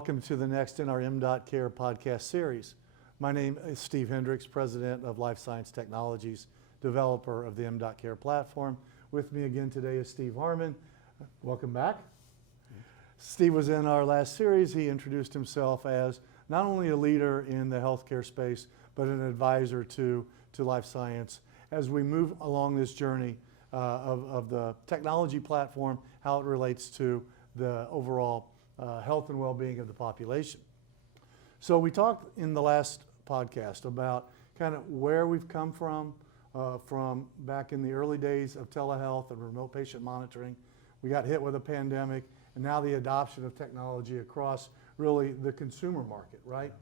welcome to the next in our m.Care podcast series. My name is Steve Hendrix, President of Life Science Technologies, developer of the m.Care platform. With me again today is Steve Harmon. Welcome back. Steve was in our last series. He introduced himself as not only a leader in the healthcare space, but an advisor to life science as we move along this journey of the technology platform, how it relates to the overall health and well-being of the population. So we talked in the last podcast about kind of where we've come from back in the early days of telehealth and remote patient monitoring. We got hit with a pandemic, and now the adoption of technology across really the consumer market, right?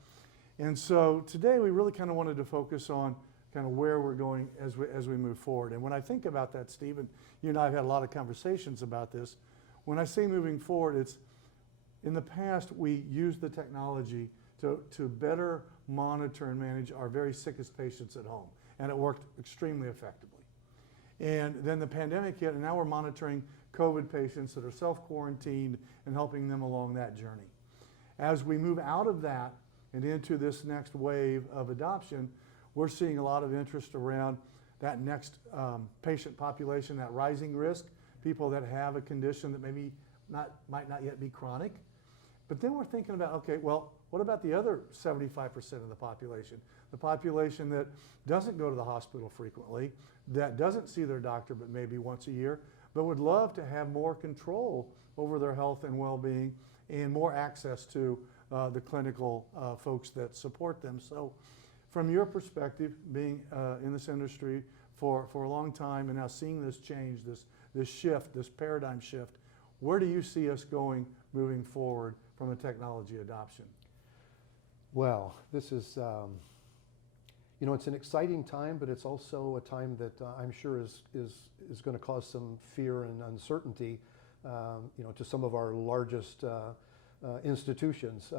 And so today we really kind of wanted to focus on kind of where we're going as we move forward. And when I think about that, Stephen, you and I have had a lot of conversations about this. When I say moving forward, it's in the past we used the technology to better monitor and manage our very sickest patients at home, and it worked extremely effectively. And then the pandemic hit, and now we're monitoring COVID patients that are self-quarantined and helping them along that journey. As we move out of that and into this next wave of adoption, we're seeing a lot of interest around that next patient population, that rising risk, people that have a condition that maybe might not yet be chronic. But then we're thinking about, okay, well, what about the other 75% of the population? The population that doesn't go to the hospital frequently, that doesn't see their doctor but maybe once a year, but would love to have more control over their health and well-being and more access to the clinical folks that support them. So from your perspective, being in this industry for a long time and now seeing this change, this shift, this paradigm shift, where do you see us going moving forward from a technology adoption? Well, this is, it's an exciting time, but it's also a time that I'm sure is going to cause some fear and uncertainty, to some of our largest institutions.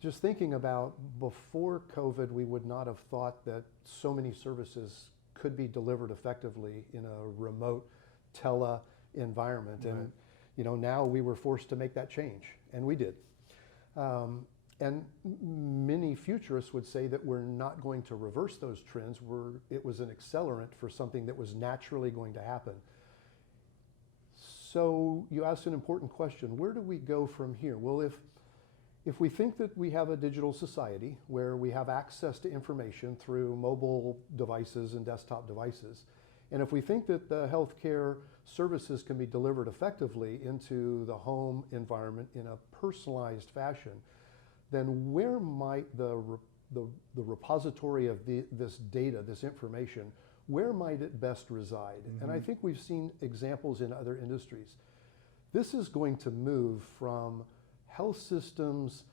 Just thinking about before COVID, we would not have thought that so many services could be delivered effectively in a remote tele environment. Right. And now we were forced to make that change, and we did. And many futurists would say that we're not going to reverse those trends. It was an accelerant for something that was naturally going to happen. So you asked an important question. Where do we go from here? Well, if we think that we have a digital society where we have access to information through mobile devices and desktop devices, and if we think that the healthcare services can be delivered effectively into the home environment in a personalized fashion, then where might the repository of this data, this information, where might it best reside? Mm-hmm. And I think we've seen examples in other industries. This is going to move from health systems,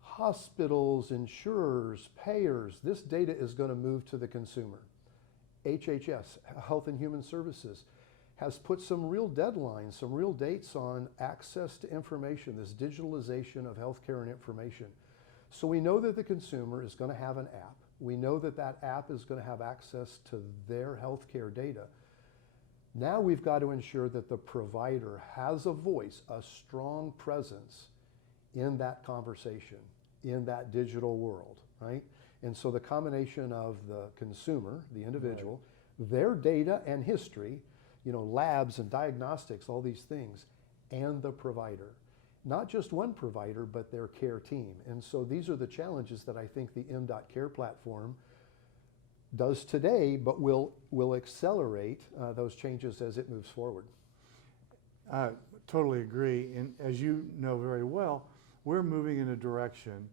hospitals, insurers, payers. This data is going to move to the consumer. HHS, Health and Human Services, has put some real deadlines, some real dates on access to information, this digitalization of healthcare and information. So we know that the consumer is going to have an app. We know that that app is going to have access to their healthcare data. Now we've got to ensure that the provider has a voice, a strong presence in that conversation, in that digital world, right? And so the combination of the consumer, the individual, right, their data and history, labs and diagnostics, all these things, and the provider. Not just one provider, but their care team. And so these are the challenges that I think the m.Care platform does today, but will accelerate those changes as it moves forward. I totally agree. And as you know very well, we're moving in a direction,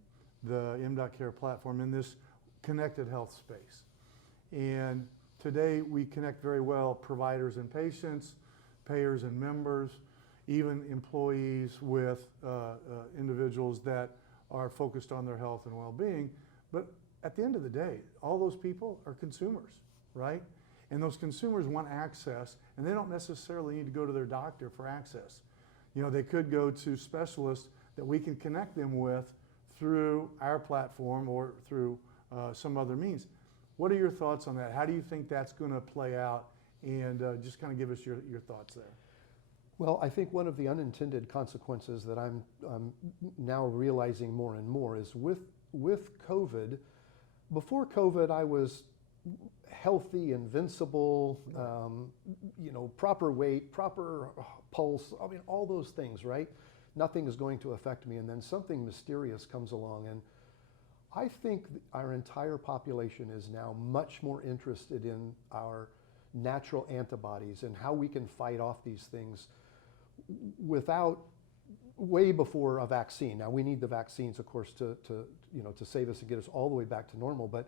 the m.Care platform, in this connected health space. And today we connect very well providers and patients, payers and members, even employees with individuals that are focused on their health and well-being. But at the end of the day, all those people are consumers, right? And those consumers want access, and they don't necessarily need to go to their doctor for access. They could go to specialists that we can connect them with through our platform or through some other means. What are your thoughts on that? How do you think that's going to play out? And just kind of give us your thoughts there. Well, I think one of the unintended consequences that I'm now realizing more and more is with COVID. Before COVID, I was healthy, invincible, proper weight, proper pulse. I mean, all those things, right? Nothing is going to affect me. And then something mysterious comes along. And I think our entire population is now much more interested in our natural antibodies and how we can fight off these things without, way before a vaccine. Now, we need the vaccines, of course, to save us and get us all the way back to normal. But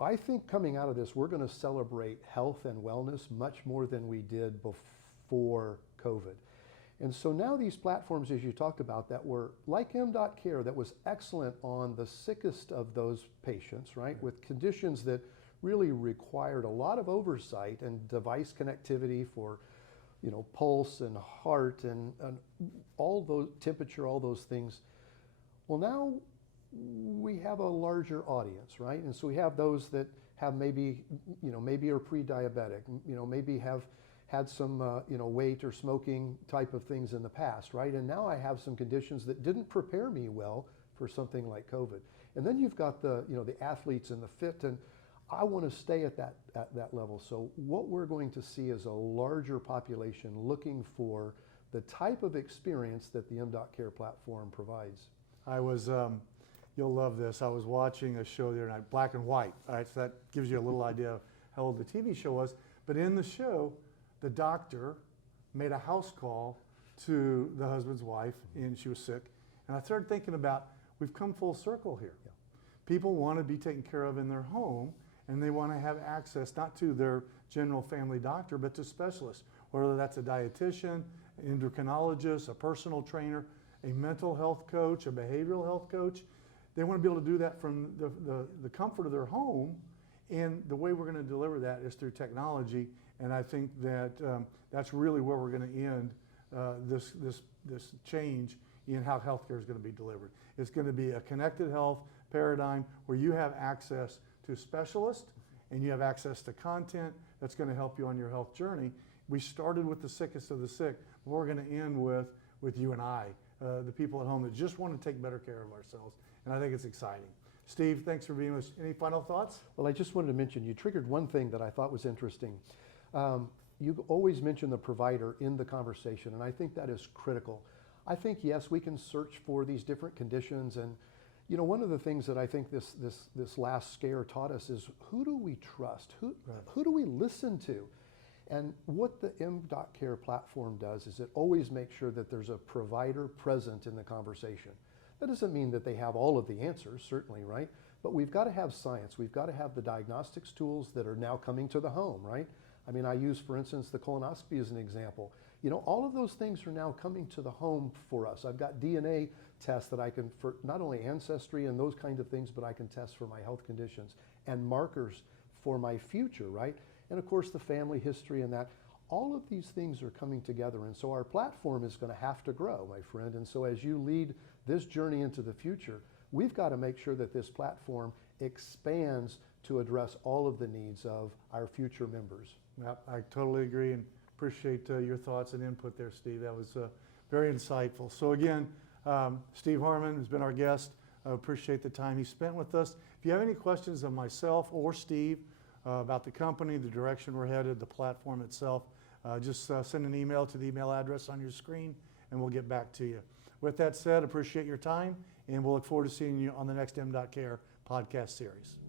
I think coming out of this, we're going to celebrate health and wellness much more than we did before COVID. And so now these platforms, as you talked about, that were like m.Care, that was excellent on the sickest of those patients, right? With conditions that really required a lot of oversight and device connectivity for, pulse and heart and all those, temperature, all those things. Well, now we have a larger audience, right? And so we have those that have maybe are pre-diabetic, maybe have had some, weight or smoking type of things in the past, right? And now I have some conditions that didn't prepare me well for something like COVID. And then you've got the athletes and the fit, and I want to stay at that level. So what we're going to see is a larger population looking for the type of experience that the m.Care platform provides. I was, you'll love this. I was watching a show the other night, black and white. All right, so that gives you a little idea of how old the TV show was. But in the show, the doctor made a house call to the husband's wife, and she was sick. And I started thinking about, we've come full circle here. Yeah. People want to be taken care of in their home, and they want to have access not to their general family doctor, but to specialists, whether that's a dietitian, endocrinologist, a personal trainer, a mental health coach, a behavioral health coach. They want to be able to do that from the comfort of their home, and the way we're going to deliver that is through technology. And I think that that's really where we're going to end this change in how healthcare is going to be delivered. It's going to be a connected health paradigm where you have access to specialists and you have access to content that's going to help you on your health journey. We started with the sickest of the sick, but we're going to end with you and I, the people at home that just want to take better care of ourselves. And I think it's exciting. Steve, thanks for being with us. Any final thoughts? Well, I just wanted to mention, you triggered one thing that I thought was interesting. You always mention the provider in the conversation, and I think that is critical. I think, yes, we can search for these different conditions, and one of the things that I think this last scare taught us is, who do we trust? Who do we listen to? And what the m.Care platform does is it always makes sure that there's a provider present in the conversation. That doesn't mean that they have all of the answers, certainly, right? But we've got to have science. We've got to have the diagnostics tools that are now coming to the home, right? I mean, I use, for instance, the colonoscopy as an example. All of those things are now coming to the home for us. I've got DNA tests that I can, for not only ancestry and those kinds of things, but I can test for my health conditions and markers for my future, right? And of course, the family history and that. All of these things are coming together. And so our platform is going to have to grow, my friend. And so as you lead this journey into the future, we've got to make sure that this platform expands to address all of the needs of our future members. Yep, I totally agree and appreciate your thoughts and input there, Steve. That was very insightful. So again, Steve Harmon has been our guest. I appreciate the time he spent with us. If you have any questions of myself or Steve about the company, the direction we're headed, the platform itself, just send an email to the email address on your screen and we'll get back to you. With that said, appreciate your time and we'll look forward to seeing you on the next m.Care podcast series.